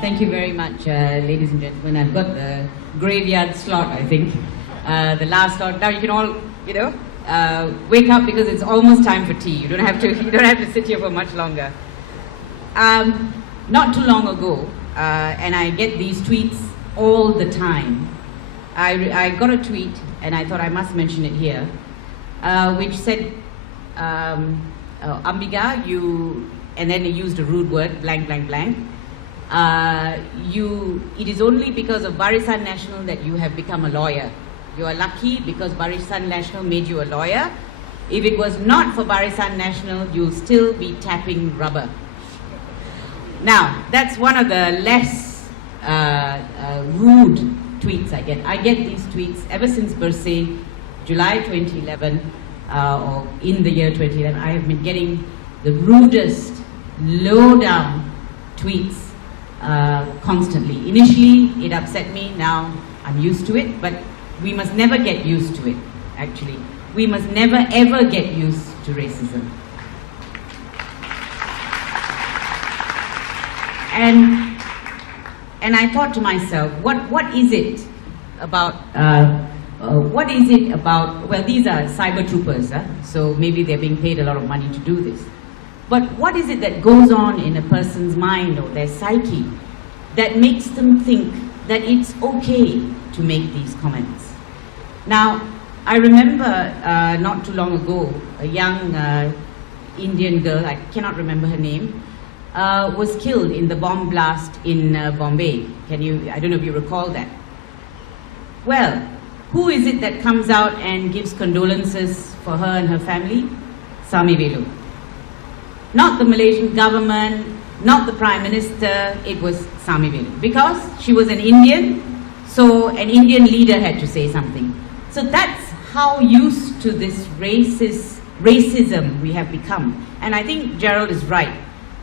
Thank you very much, ladies and gentlemen. I've got the graveyard slot, I think. The last slot. Now you can all, wake up because it's almost time for tea. You don't have to sit here for much longer. Not too long ago, and I get these tweets all the time. I got a tweet, and I thought I must mention it here, which said, Ambiga, and then he used a rude word, blank, blank, blank. It is only because of Barisan Nasional that you have become a lawyer. You are lucky because Barisan Nasional made you a lawyer. If it was not for Barisan Nasional, you'll still be tapping rubber. Now, that's one of the less rude tweets I get. I get these tweets ever since Bersih, July 2011, or in the year 2011. I have been getting the rudest, low-down tweets constantly. Initially, it upset me. Now, I'm used to it, but we must never get used to it, actually. We must never, ever get used to racism. And I thought to myself, what is it about, well, these are cyber troopers, so maybe they're being paid a lot of money to do this. But what is it that goes on in a person's mind or their psyche that makes them think that it's okay to make these comments? Now, I remember not too long ago, a young Indian girl, I cannot remember her name, was killed in the bomb blast in Bombay. I don't know if you recall that. Well, who is it that comes out and gives condolences for her and her family? Sami Velu. Not the Malaysian government, not the Prime Minister, it was Sami Velu. Because she was an Indian, so an Indian leader had to say something. So that's how used to this racism we have become. And I think Gerald is right.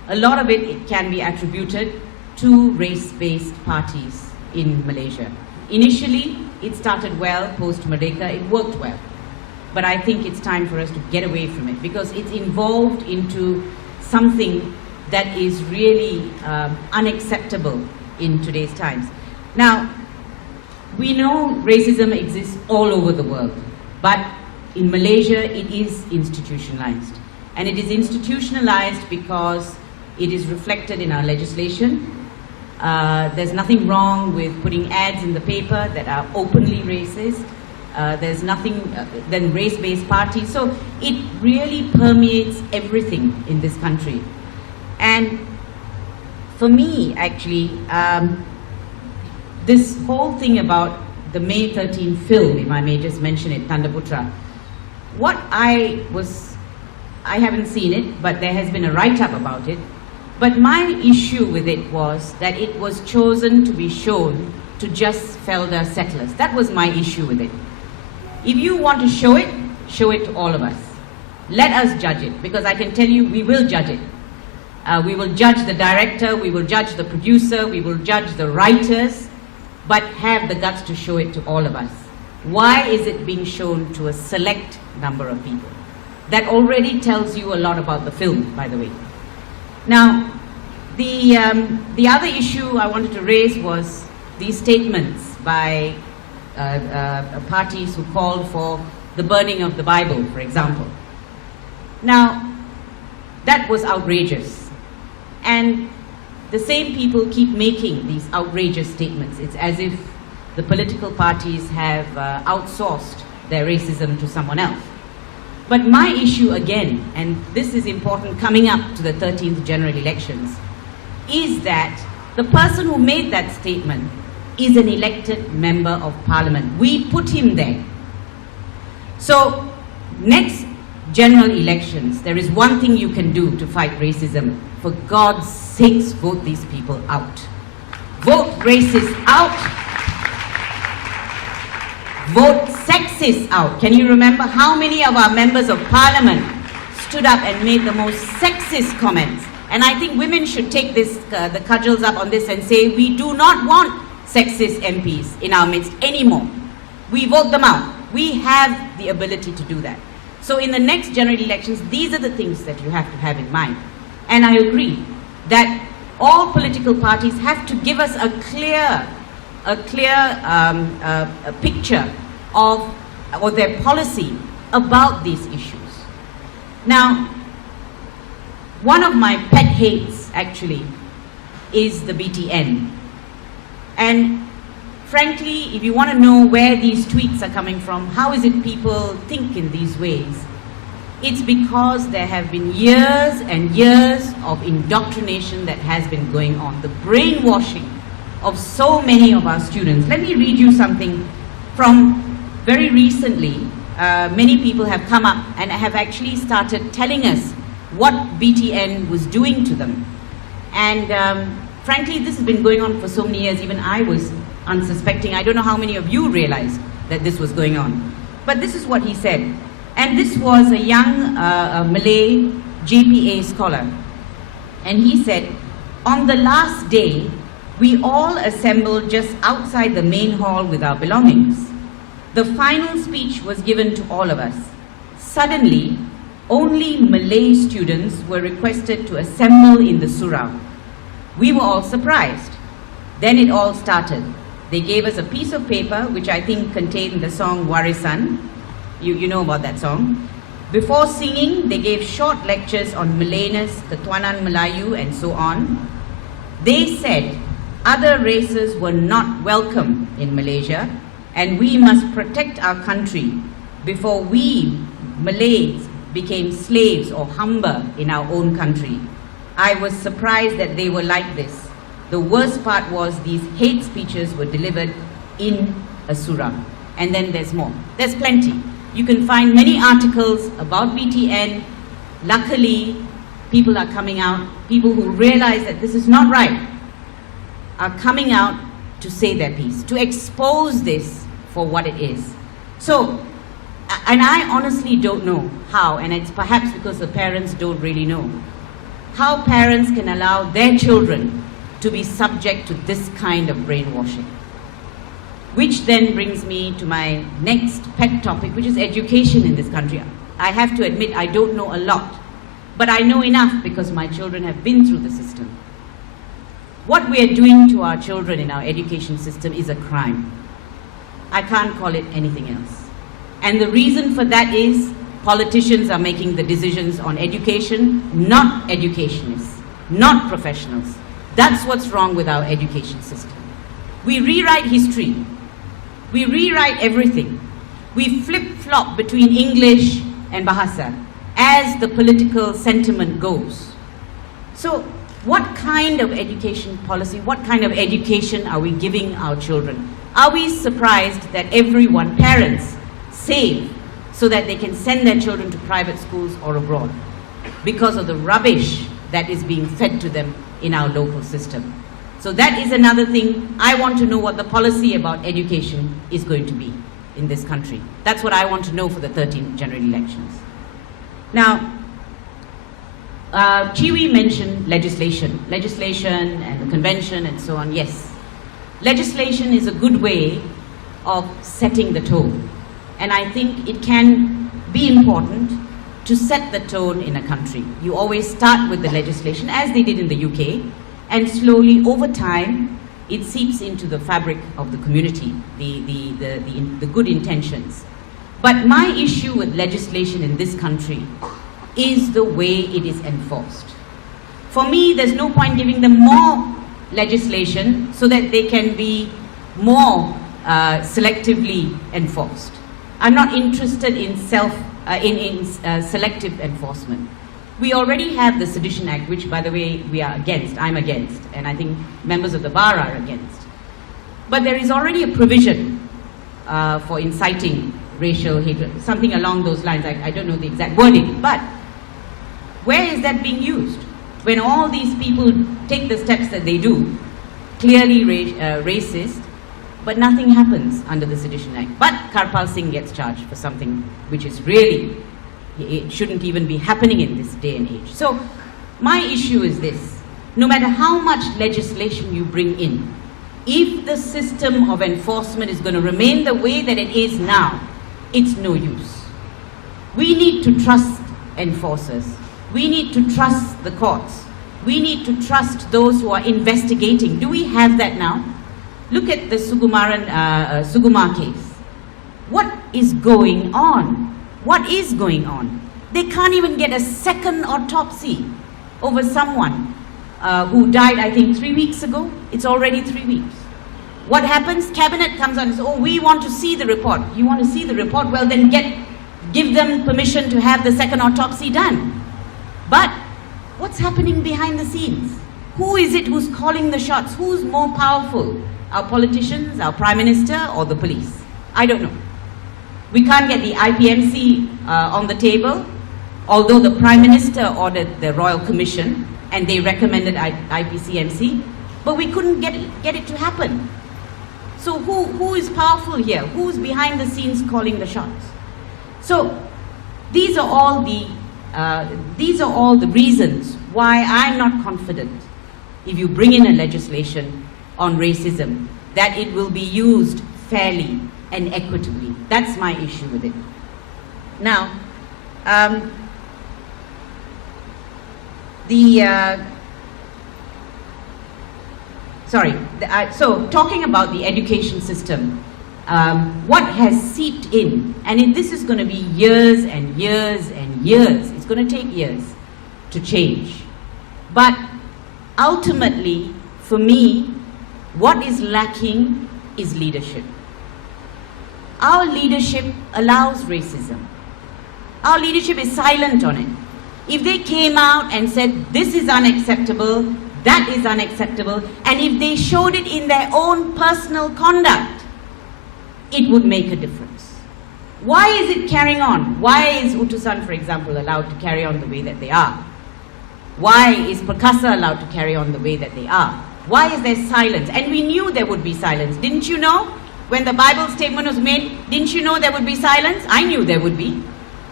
A lot of it can be attributed to race-based parties in Malaysia. Initially, it started well, post-Merdeka, it worked well. But I think it's time for us to get away from it because it's involved into something that is really unacceptable in today's times. Now, we know racism exists all over the world, but in Malaysia it is institutionalized. And it is institutionalized because it is reflected in our legislation. There's nothing wrong with putting ads in the paper that are openly racist. There's nothing than race-based parties. So it really permeates everything in this country. And for me, actually, this whole thing about the May 13 film, if I may just mention it, Tandaputra, I haven't seen it, but there has been a write-up about it. But my issue with it was that it was chosen to be shown to just Felder settlers. That was my issue with it. If you want to show it to all of us. Let us judge it, because I can tell you we will judge it. We will judge the director, we will judge the producer, we will judge the writers, but have the guts to show it to all of us. Why is it being shown to a select number of people? That already tells you a lot about the film, by the way. Now, the other issue I wanted to raise was these statements by parties who called for the burning of the Bible, for example. Now, that was outrageous. And the same people keep making these outrageous statements. It's as if the political parties have outsourced their racism to someone else. But my issue again, and this is important coming up to the 13th general elections, is that the person who made that statement is an elected member of parliament. We put him there. So, next general elections, there is one thing you can do to fight racism. For God's sakes, vote these people out. Vote racists out. Vote sexists out. Can you remember how many of our members of parliament stood up and made the most sexist comments? And I think women should take this, the cudgels up on this and say, we do not want sexist MPs in our midst anymore. We vote them out. We have the ability to do that. So in the next general elections, these are the things that you have to have in mind. And I agree that all political parties have to give us a clear picture of or their policy about these issues. Now, one of my pet hates actually is the BTN. And frankly, if you want to know where these tweets are coming from, how is it people think in these ways? It's because there have been years and years of indoctrination that has been going on, the brainwashing of so many of our students. Let me read you something from very recently. Many people have come up and have actually started telling us what BTN was doing to them. And frankly, this has been going on for so many years, even I was unsuspecting. I don't know how many of you realized that this was going on. But this is what he said. And this was a young Malay KGPA scholar. And he said, on the last day, we all assembled just outside the main hall with our belongings. The final speech was given to all of us. Suddenly, only Malay students were requested to assemble in the surau. We were all surprised. Then it all started. They gave us a piece of paper, which I think contained the song Warisan. You know about that song. Before singing, they gave short lectures on Malayness, Ketuanan Melayu, and so on. They said other races were not welcome in Malaysia, and we must protect our country before we, Malays, became slaves or humber in our own country. I was surprised that they were like this. The worst part was these hate speeches were delivered in a surah. And then there's more. There's plenty. You can find many articles about BTN. Luckily, people are coming out. People who realize that this is not right are coming out to say their piece, to expose this for what it is. So, and I honestly don't know how, and it's perhaps because the parents don't really know, how parents can allow their children to be subject to this kind of brainwashing. Which then brings me to my next pet topic, which is education in this country. I have to admit I don't know a lot, but I know enough because my children have been through the system. What we are doing to our children in our education system is a crime. I can't call it anything else. And the reason for that is politicians are making the decisions on education, not educationists, not professionals. That's what's wrong with our education system. We rewrite history. We rewrite everything. We flip-flop between English and Bahasa as the political sentiment goes. So what kind of education policy, what kind of education are we giving our children? Are we surprised that everyone, parents, save so that they can send their children to private schools or abroad because of the rubbish that is being fed to them in our local system? So that is another thing. I want to know what the policy about education is going to be in this country. That's what I want to know for the 13th general elections. Now, Chiwi mentioned legislation and the convention and so on. Yes, legislation is a good way of setting the tone. And I think it can be important to set the tone in a country. You always start with the legislation, as they did in the UK, and slowly, over time, it seeps into the fabric of the community, the good intentions. But my issue with legislation in this country is the way it is enforced. For me, there's no point giving them more legislation so that they can be more selectively enforced. I'm not interested in selective enforcement. We already have the Sedition Act, which, by the way, we are against. I'm against, and I think members of the bar are against. But there is already a provision for inciting racial hatred, something along those lines. I don't know the exact wording, but where is that being used? When all these people take the steps that they do, clearly racist, but nothing happens under the Sedition Act. But Karpal Singh gets charged for something which is really, it shouldn't even be happening in this day and age. So my issue is this: no matter how much legislation you bring in, if the system of enforcement is going to remain the way that it is now, it's no use. We need to trust enforcers. We need to trust the courts. We need to trust those who are investigating. Do we have that now? Look at the Sugumar case. What is going on? What is going on? They can't even get a second autopsy over someone who died, I think, 3 weeks ago. It's already 3 weeks. What happens? Cabinet comes on and says, oh, we want to see the report. You want to see the report? Well, then give them permission to have the second autopsy done. But what's happening behind the scenes? Who is it who's calling the shots? Who's more powerful? Our politicians, our Prime Minister, or the police? I don't know. We can't get the IPMC on the table, although the Prime Minister ordered the Royal Commission and they recommended IPCMC, but we couldn't get it to happen. So who is powerful here? Who's behind the scenes calling the shots? So these are all the reasons why I'm not confident, if you bring in a legislation on racism, that it will be used fairly and equitably. That's my issue with it. Now, so talking about the education system, what has seeped in, and this is going to be years and years and years, it's going to take years to change. But ultimately, for me, what is lacking is leadership. Our leadership allows racism. Our leadership is silent on it. If they came out and said, this is unacceptable, that is unacceptable, and if they showed it in their own personal conduct, it would make a difference. Why is it carrying on? Why is Utusan, for example, allowed to carry on the way that they are? Why is Perkasa allowed to carry on the way that they are? Why is there silence? And we knew there would be silence. Didn't you know? When the Bible statement was made, didn't you know there would be silence? I knew there would be.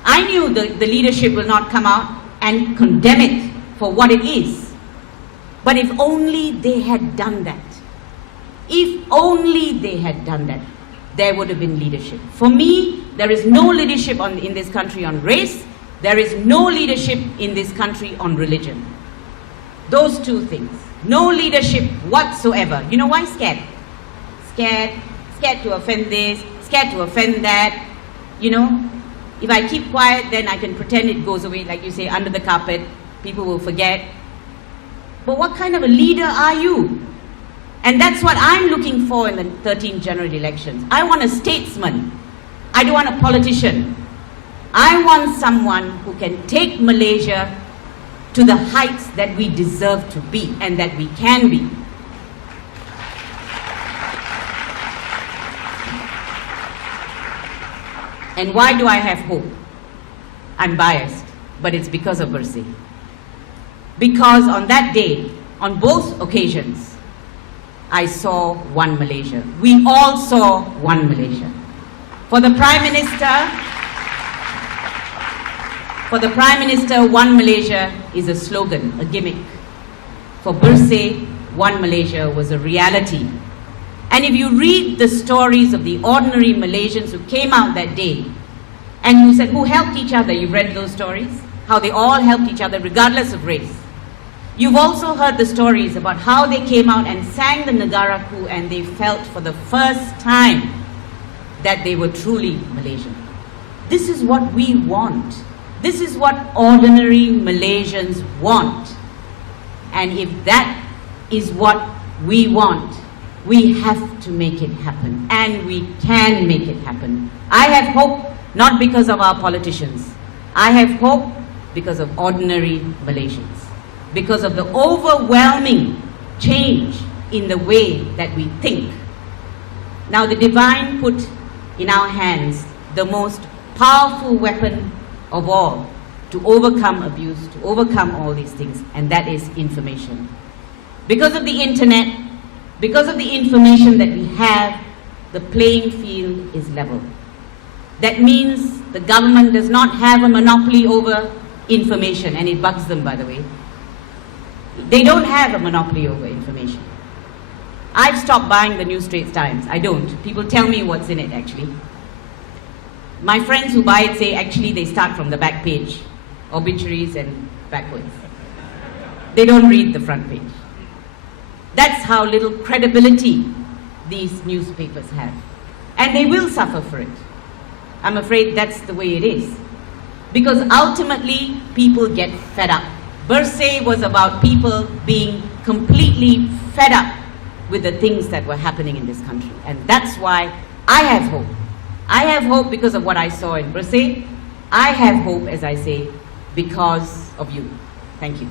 I knew the leadership will not come out and condemn it for what it is. But if only they had done that. If only they had done that, there would have been leadership. For me, there is no leadership in this country on race. There is no leadership in this country on religion. Those two things. No leadership whatsoever. You know why? Scared. Scared to offend this, scared to offend that. You know, if I keep quiet, then I can pretend it goes away, like you say, under the carpet. People will forget. But what kind of a leader are you? And that's what I'm looking for in the 13th general elections. I want a statesman. I don't want a politician. I want someone who can take Malaysia to the heights that we deserve to be and that we can be. And why do I have hope? I'm biased, but it's because of Bersih. Because on that day, on both occasions, I saw one Malaysia. We all saw one Malaysia. For the Prime Minister, one Malaysia is a slogan, a gimmick. For Bersih, one Malaysia was a reality. And if you read the stories of the ordinary Malaysians who came out that day and who helped each other, you've read those stories? How they all helped each other regardless of race. You've also heard the stories about how they came out and sang the Negaraku and they felt for the first time that they were truly Malaysian. This is what we want. This is what ordinary Malaysians want. And if that is what we want, we have to make it happen. And we can make it happen. I have hope, not because of our politicians. I have hope because of ordinary Malaysians. Because of the overwhelming change in the way that we think. Now the divine put in our hands the most powerful weapon of all to overcome abuse, to overcome all these things, and that is information. Because of the internet, because of the information that we have, the playing field is level. That means the government does not have a monopoly over information, and it bugs them, by the way. They don't have a monopoly over information. I've stopped buying the New Straits Times. I don't. People tell me what's in it, actually. My friends who buy it say, actually, they start from the back page, obituaries and backwards. they don't read the front page. That's how little credibility these newspapers have. And they will suffer for it. I'm afraid that's the way it is. Because ultimately, people get fed up. Bersih was about people being completely fed up with the things that were happening in this country. And that's why I have hope. I have hope because of what I saw in Bersih. I have hope, as I say, because of you. Thank you.